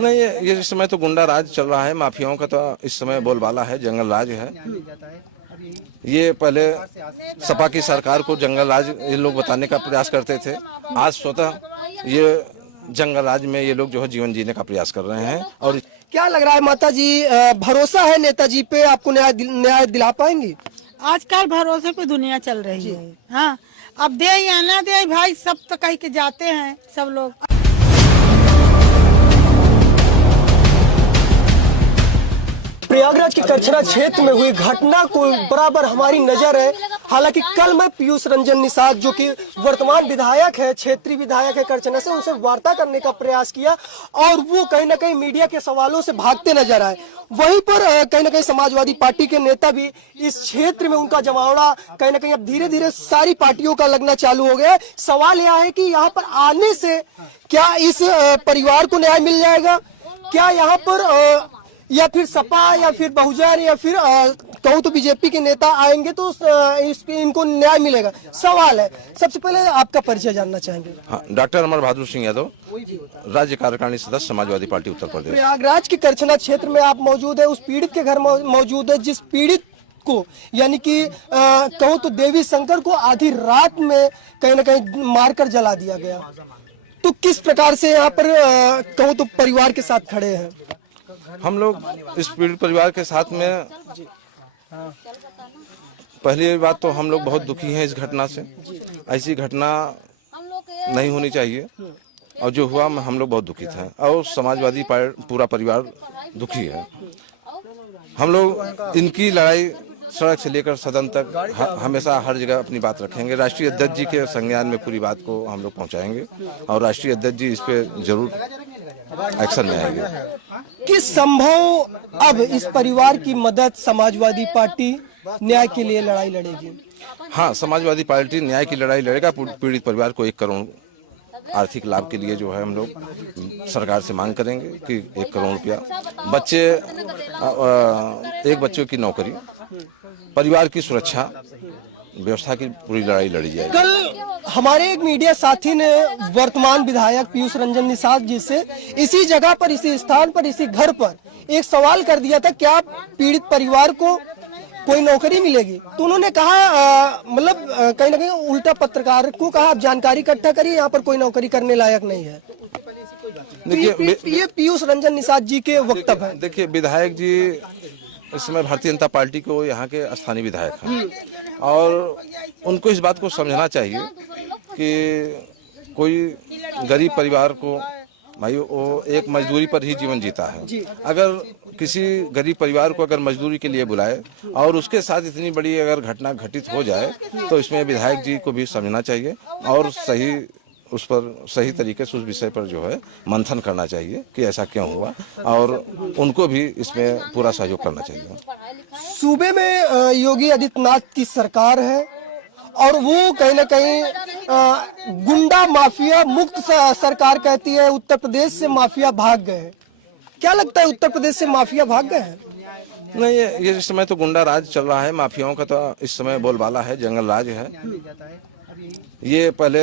नहीं, ये इस समय तो गुंडा राज चल रहा है, माफियाओं का तो इस समय बोलबाला है, जंगल राज है। ये पहले सपा की सरकार को जंगल राज ये लोग बताने का प्रयास करते थे। आज स्वतः ये जंगल राज में ये लोग जो है जीवन जीने का प्रयास कर रहे हैं। और क्या लग रहा है माता जी, भरोसा है नेताजी पे, आपको न्याय दिला पाएंगी? आजकल भरोसे पे दुनिया चल रही है। हाँ, अब दे या ना दे भाई, सब तो कह के जाते हैं सब लोग। प्रयागराज के करछना क्षेत्र में हुई घटना को बराबर हमारी नजर है। हालांकि कल मैं पीयूष रंजन निषाद, जो कि वर्तमान विधायक है, क्षेत्रीय विधायक है करछना से, उनसे वार्ता करने का प्रयास किया और वो कहीं ना कहीं मीडिया के सवालों से भागते नजर आए। वहीं पर कहीं ना कहीं समाजवादी पार्टी के नेता भी इस क्षेत्र में, उनका जमावड़ा कहीं ना कहीं अब धीरे धीरे सारी पार्टियों का लगना चालू हो गया है। सवाल यह है कि यहाँ पर आने से क्या इस परिवार को न्याय मिल जाएगा? क्या यहाँ पर या फिर सपा या फिर बहुजन या फिर कहूँ तो बीजेपी के नेता आएंगे तो इनको न्याय मिलेगा? सवाल है। सबसे पहले आपका परिचय जानना चाहेंगे। हाँ, डॉक्टर अमर बहादुर सिंह यादव, राज्य कार्यकारिणी सदस्य, समाजवादी पार्टी उत्तर प्रदेश। प्रयागराज के करछना क्षेत्र में आप मौजूद है, उस पीड़ित के घर मौजूद है, जिस पीड़ित को यानी कि कहूँ तो देवी शंकर को आधी रात में कहीं ना कहीं मारकर जला दिया गया। तो किस प्रकार से यहाँ पर कहूँ तो परिवार के साथ खड़े हैं? हम लोग इस पीड़ित परिवार के साथ में, पहली बात तो हम लोग बहुत दुखी हैं इस घटना से। ऐसी घटना नहीं होनी चाहिए और जो हुआ हम लोग बहुत दुखी थे और समाजवादी पूरा परिवार दुखी है। हम लोग इनकी लड़ाई सड़क से लेकर सदन तक हमेशा हर जगह अपनी बात रखेंगे। राष्ट्रीय अध्यक्ष जी के संज्ञान में पूरी बात को हम लोग पहुंचाएंगे और राष्ट्रीय अध्यक्ष जी इस पे जरूर एक्शन में आएंगे। कि संभव अब इस परिवार की मदद समाजवादी पार्टी न्याय के लिए लड़ाई लड़ेगी? हाँ, समाजवादी पार्टी न्याय की लड़ाई लड़ेगा। पीड़ित परिवार को 1 करोड़ आर्थिक लाभ के लिए जो है हम लोग सरकार से मांग करेंगे कि 1 करोड़ रुपया, एक बच्चों की नौकरी, परिवार की सुरक्षा व्यवस्था की पूरी लड़ाई लड़ी जाएगी। कल हमारे एक मीडिया साथी ने वर्तमान विधायक पीयूष रंजन निषाद जी से इसी जगह पर, इसी स्थान पर, इसी घर पर एक सवाल कर दिया था, क्या पीड़ित परिवार को कोई नौकरी मिलेगी? तो उन्होंने कहा मतलब कहीं ना कहीं उल्टा पत्रकार को कहा, आप जानकारी इकट्ठा करिए, यहाँ पर कोई नौकरी करने लायक नहीं है। देखिए, ये पीयूष रंजन निषाद जी के वक्तव्य है। देखिए, विधायक जी इस समय भारतीय जनता पार्टी को यहाँ के स्थानीय विधायक हैं और उनको इस बात को समझना चाहिए कि कोई गरीब परिवार को, भाई वो एक मजदूरी पर ही जीवन जीता है। अगर किसी गरीब परिवार को अगर मजदूरी के लिए बुलाए और उसके साथ इतनी बड़ी अगर घटना घटित हो जाए तो इसमें विधायक जी को भी समझना चाहिए और उस पर सही तरीके से उस विषय पर जो है मंथन करना चाहिए कि ऐसा क्यों हुआ और उनको भी इसमें पूरा सहयोग करना चाहिए। सूबे में योगी आदित्यनाथ की सरकार है और वो कहीं ना कहीं गुंडा माफिया मुक्त सरकार कहती है। उत्तर प्रदेश से माफिया भाग गए। क्या लगता है, उत्तर प्रदेश से माफिया भाग गए हैं? नहीं, ये इस समय तो गुंडा राज चल रहा है, माफियाओं का तो इस समय बोलबाला है, जंगल राज है। ये पहले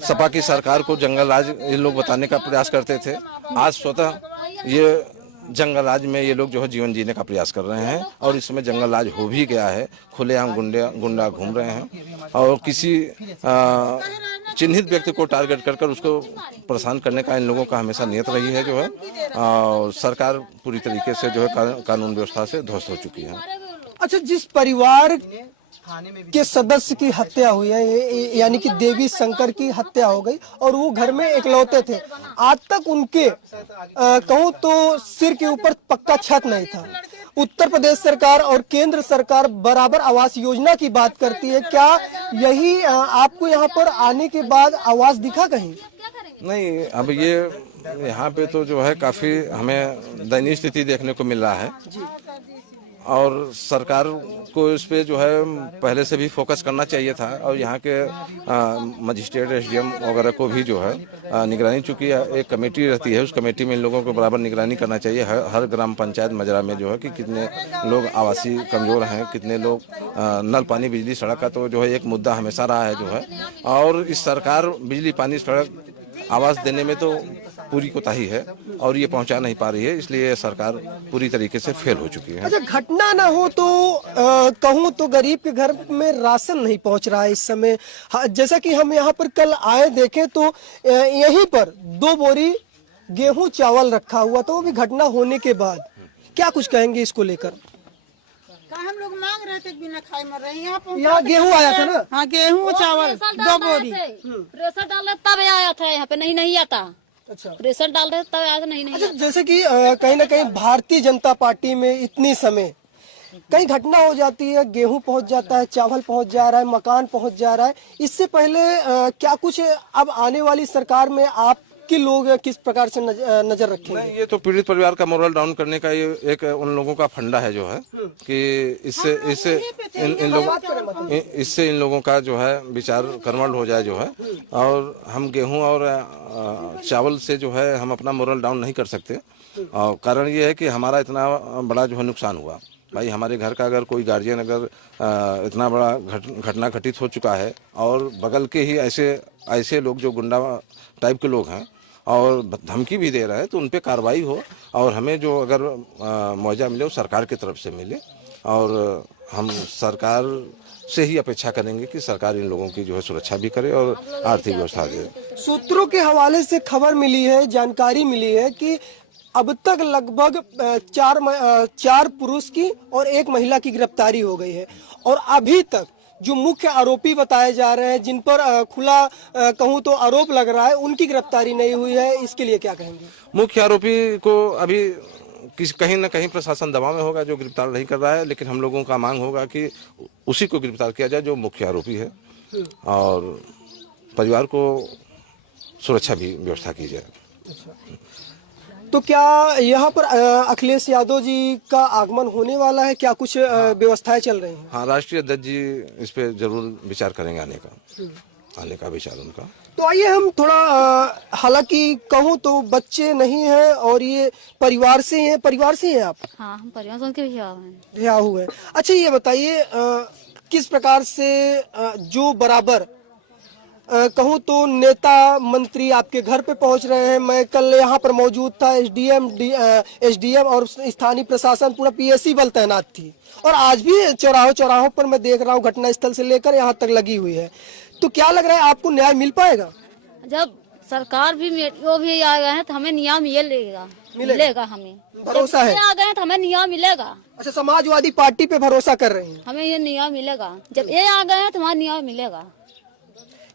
सपा की सरकार को जंगल राज ये लोग बताने का प्रयास करते थे। आज स्वतः ये जंगल राज में ये लोग जो है जीवन जीने का प्रयास कर रहे हैं और इस समय जंगल राज हो भी गया है। खुलेआम गुंडा घूम रहे हैं और किसी चिन्हित व्यक्ति को टारगेट कर उसको परेशान करने का इन लोगों का हमेशा नियत रही है जो है। और सरकार पूरी तरीके से जो है कानून व्यवस्था से ध्वस्त हो चुकी है। अच्छा, जिस परिवार के सदस्य की हत्या हुई है, यानी कि देवी शंकर की हत्या हो गई और वो घर में इकलौते थे, आज तक उनके कहूँ तो सिर के ऊपर पक्का छत नहीं था। उत्तर प्रदेश सरकार और केंद्र सरकार बराबर आवास योजना की बात करती है। क्या यही आपको यहाँ पर आने के बाद आवास दिखा कहीं? नहीं, अब ये यहाँ पे तो जो है काफी हमें दयनीय स्थिति देखने को मिल रहा है और सरकार को इस पे जो है पहले से भी फोकस करना चाहिए था और यहाँ के मजिस्ट्रेट, एसडीएम वगैरह को भी जो है निगरानी, चूंकि एक कमेटी रहती है, उस कमेटी में इन लोगों को बराबर निगरानी करना चाहिए। हर ग्राम पंचायत मजरा में जो है कि कितने लोग आवासीय कमजोर हैं, कितने लोग नल, पानी, बिजली, सड़क का तो जो है एक मुद्दा हमेशा रहा है जो है। और इस सरकार बिजली, पानी, सड़क आवाज़ देने में तो पूरी कोताही है और ये पहुंचा नहीं पा रही है, इसलिए सरकार पूरी तरीके से फेल हो चुकी है। अच्छा, घटना ना हो तो कहूँ तो गरीब के घर में राशन नहीं पहुंच रहा है इस समय। जैसा कि हम यहाँ पर कल आए देखें तो यहीं पर 2 बोरी गेहूं चावल रखा हुआ था, वो भी घटना होने के बाद। क्या कुछ कहेंगे इसको लेकर? हम लोग मांग रहे थे बिना खाए मर रहे हैं। यहाँ गेहूं आया था ना? हाँ, गेहूं चावल 2 बोरी। प्रेशर डाल रहे तब आया था, यहाँ पे नहीं आता। अच्छा, प्रेशर डाल रहे तब आया था, नहीं अच्छा, जैसे कि कहीं ना कहीं भारतीय जनता पार्टी में इतनी समय कई घटना हो जाती है, गेहूं पहुंच जाता है, चावल पहुंच जा रहा है, मकान पहुंच जा रहा है। इससे पहले क्या कुछ अब आने वाली सरकार में आपके लोग किस प्रकार से नजर रखेंगे? नहीं, ये तो पीड़ित परिवार का मोरल डाउन करने का ये एक उन लोगों का फंडा है जो है कि इससे इन लोगों का जो है विचार कर्मठ हो जाए जो है। और हम गेहूं और चावल से जो है हम अपना मोरल डाउन नहीं कर सकते। और कारण ये है कि हमारा इतना बड़ा जो है नुकसान हुआ। भाई, हमारे घर का अगर कोई गार्जियन अगर इतना बड़ा घटना घटित हो चुका है और बगल के ही ऐसे लोग जो गुंडा टाइप के लोग हैं और धमकी भी दे रहे हैं, तो उन पे कार्रवाई हो और हमें जो अगर मुआवजा मिले वो सरकार की तरफ से मिले। और हम सरकार से ही अपेक्षा करेंगे कि सरकार इन लोगों की जो है सुरक्षा भी करे और आर्थिक व्यवस्था दे। सूत्रों के हवाले से खबर मिली है, जानकारी मिली है कि अब तक लगभग 4 पुरुष की और 1 महिला की गिरफ्तारी हो गई है। और अभी तक जो मुख्य आरोपी बताए जा रहे हैं, जिन पर खुला कहूँ तो आरोप लग रहा है, उनकी गिरफ्तारी नहीं हुई है। इसके लिए क्या कहेंगे? मुख्य आरोपी को अभी कहीं न कहीं प्रशासन दबाव में होगा जो गिरफ्तार नहीं कर रहा है, लेकिन हम लोगों का मांग होगा कि उसी को गिरफ्तार किया जाए जो मुख्य आरोपी है और परिवार को सुरक्षा भी व्यवस्था की जाए। तो क्या यहाँ पर अखिलेश यादव जी का आगमन होने वाला है? क्या कुछ व्यवस्थाएं चल रही हैं? हाँ, राष्ट्रीय अध्यक्ष जी इस पे जरूर विचार करेंगे आने का विचार उनका। तो आइए हम थोड़ा हालांकि कहूँ तो बच्चे नहीं हैं और ये परिवार से हैं। परिवार से हैं आप? हाँ, हम परिवार से उनके ब्याह हुए। अच्छा, ये बताइए किस प्रकार से जो बराबर कहूँ तो नेता मंत्री आपके घर पे पहुंच रहे हैं। मैं कल यहाँ पर मौजूद था, एसडीएम और स्थानीय प्रशासन पूरा पीएसी बल तैनात थी। और आज भी चौराहों पर मैं देख रहा हूँ घटना स्थल से लेकर यहाँ तक लगी हुई है। तो क्या लग रहा है आपको न्याय मिल पाएगा? जब सरकार भी वो भी आ गए हैं तो हमें न्याय मिलेगा हमें भरोसा है? आ गए हैं तो हमें न्याय मिलेगा। अच्छा, समाजवादी पार्टी पे भरोसा कर रहे हैं? हमें ये न्याय मिलेगा। जब ये आ गए हैं तो हमारा न्याय मिलेगा।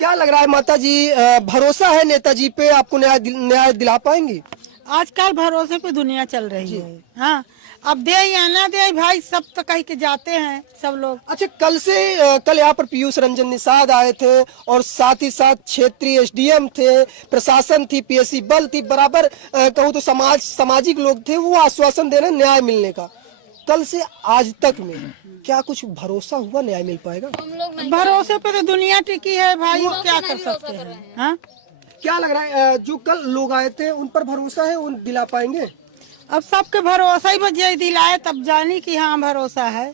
क्या लग रहा है माता जी, भरोसा है नेताजी पे? आपको न्याय दिला पाएंगी? आजकल भरोसे पे दुनिया चल रही है। हाँ, अब दे या ना दे भाई, सब तो कह के जाते हैं सब लोग। अच्छा, कल यहाँ पर पीयूष रंजन निषाद आए थे और साथ ही साथ क्षेत्रीय एसडीएम थे, प्रशासन थी, पीएसी बल थी, बराबर कहूँ तो सामाजिक लोग थे, वो आश्वासन दे रहे न्याय मिलने का। कल से आज तक में क्या कुछ भरोसा हुआ न्याय मिल पाएगा? भरोसे पे तो दुनिया टिकी है भाई, क्या कर सकते हैं। हाँ, क्या लग रहा है जो कल लोग आए थे उन पर भरोसा है, उन दिला पाएंगे? अब सबके भरोसा ही बजे दिलाए तब जानी कि हाँ भरोसा है।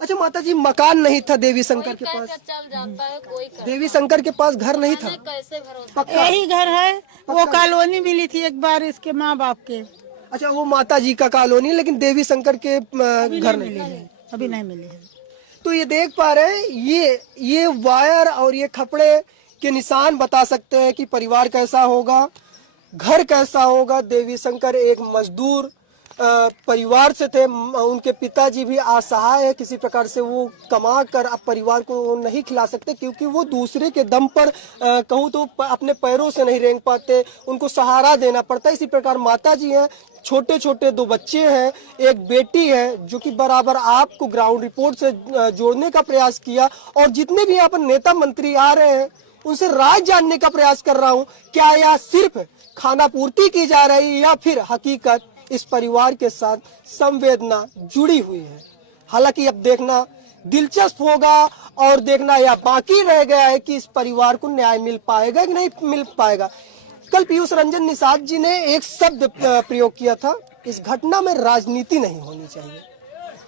अच्छा माता जी, मकान नहीं था देवी शंकर के पास? चल जाता है कोई देवी शंकर के पास घर नहीं था? कैसे भरोसा? यही घर है, वो कॉलोनी मिली थी एक बार इसके माँ बाप के। अच्छा, वो माता जी का कॉलोनी, लेकिन देवी शंकर के घर नहीं है, अभी नहीं मिली है। तो ये देख पा रहे हैं, ये वायर और ये खपड़े के निशान बता सकते हैं कि परिवार कैसा होगा, घर कैसा होगा। देवी शंकर एक मजदूर परिवार से थे, उनके पिताजी भी असहाय है, किसी प्रकार से वो कमा कर अब परिवार को नहीं खिला सकते, क्योंकि वो दूसरे के दम पर कहूँ तो अपने पैरों से नहीं रेंग पाते, उनको सहारा देना पड़ता है। इसी प्रकार माता जी हैं, छोटे छोटे 2 बच्चे हैं, एक बेटी है, जो कि बराबर आपको ग्राउंड रिपोर्ट से जोड़ने का प्रयास किया। और जितने भी यहाँ पर नेता मंत्री आ रहे हैं उनसे राय जानने का प्रयास कर रहा हूँ, क्या यह सिर्फ खाना पूर्ति की जा रही है या फिर हकीकत इस परिवार के साथ संवेदना जुड़ी हुई है। हालांकि अब देखना दिलचस्प होगा और देखना यह बाकी रह गया है कि इस परिवार को न्याय मिल पाएगा कि नहीं मिल पाएगा। कल पीयूष रंजन निषाद जी ने एक शब्द प्रयोग किया था, इस घटना में राजनीति नहीं होनी चाहिए।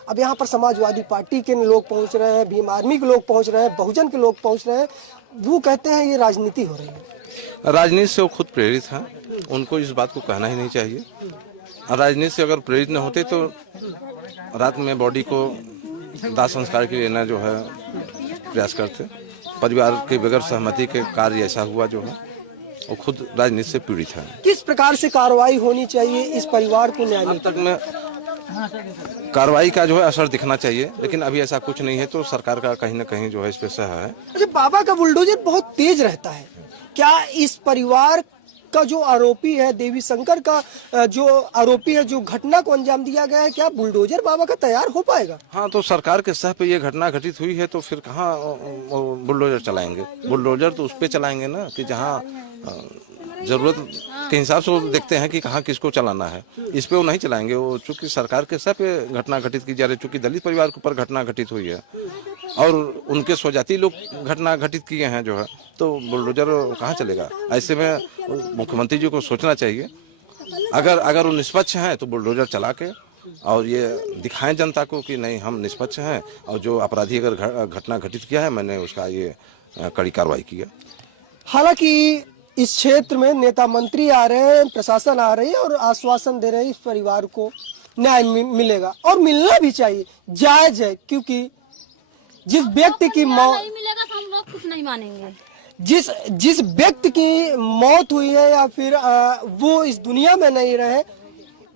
अब यहाँ पर समाजवादी पार्टी के लोग पहुंच रहे हैं, भीम आर्मी के लोग पहुंच रहे हैं, बहुजन के लोग पहुंच रहे हैं, वो कहते हैं ये राजनीति हो रही है। राजनीति से वो खुद प्रेरित हैं, उनको इस बात को कहना ही नहीं चाहिए। राजनीति से अगर प्रेरित न होते तो रात में बॉडी को दाह संस्कार के लिए लेना जो है प्रयास करते। परिवार के बगैर सहमति के कार्य ऐसा हुआ जो है वो खुद राजनीति से पीड़ित है। किस प्रकार से कार्रवाई होनी चाहिए इस परिवार को न्याय अब तक में कार्रवाई का जो है असर दिखना चाहिए, लेकिन अभी ऐसा कुछ नहीं है, तो सरकार का कहीं ना कहीं जो है इस पे सह है। अच्छा, बाबा का बुलडोजर बहुत तेज रहता है, क्या इस परिवार का जो आरोपी है, देवी शंकर का जो आरोपी है, जो घटना को अंजाम दिया गया है, क्या बुलडोजर बाबा का तैयार हो पाएगा? हाँ, तो सरकार के सह पे ये घटना घटित हुई है, तो फिर कहाँ बुलडोजर चलाएंगे? बुलडोजर तो उस पे चलाएंगे ना कि जहाँ जरूरत के हिसाब से वो देखते हैं कि कहाँ किसको चलाना है, इस पे वो नहीं चलाएंगे। वो चूंकि सरकार के सह पे घटना घटित की जा रही है, चूंकि दलित परिवार के ऊपर घटना घटित हुई है और उनके स्वजाति लोग घटना घटित किए हैं जो है, तो बुलडोजर कहाँ चलेगा? ऐसे में मुख्यमंत्री जी को सोचना चाहिए, अगर वो निष्पक्ष हैं तो बुलडोजर चला के और ये दिखाएं जनता को कि नहीं हम निष्पक्ष हैं, और जो अपराधी अगर घटना घटित किया है मैंने उसका ये कड़ी कार्रवाई किया। हालांकि इस क्षेत्र में नेता मंत्री आ रहे हैं, प्रशासन आ रही है और आश्वासन दे रहे हैं इस परिवार को न्याय मिलेगा और मिलना भी चाहिए, जायज है, क्योंकि जिस व्यक्ति की मौत नहीं मिलेगा तो हम लोग कुछ नहीं मानेंगे। जिस व्यक्ति की मौत हुई है या फिर वो इस दुनिया में नहीं रहे,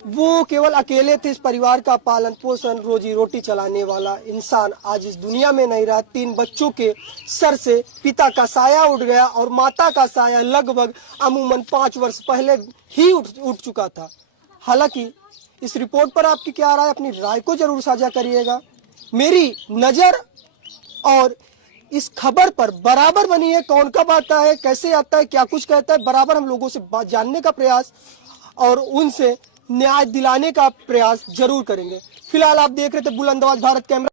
वो केवल अकेले थे, इस परिवार का पालन पोषण रोजी रोटी चलाने वाला इंसान आज इस दुनिया में नहीं रहा। 3 बच्चों के सर से पिता का साया उठ गया और माता का साया लगभग अमूमन 5 वर्ष पहले ही उठ चुका था। हालांकि इस रिपोर्ट पर आपकी क्या राय, अपनी राय को जरूर साझा करिएगा। मेरी नजर और इस खबर पर बराबर बनी है, कौन कब आता है, कैसे आता है, क्या कुछ कहता है, बराबर हम लोगों से जानने का प्रयास और उनसे न्याय दिलाने का प्रयास जरूर करेंगे। फिलहाल आप देख रहे थे बुलंद आवाज भारत कैमरा।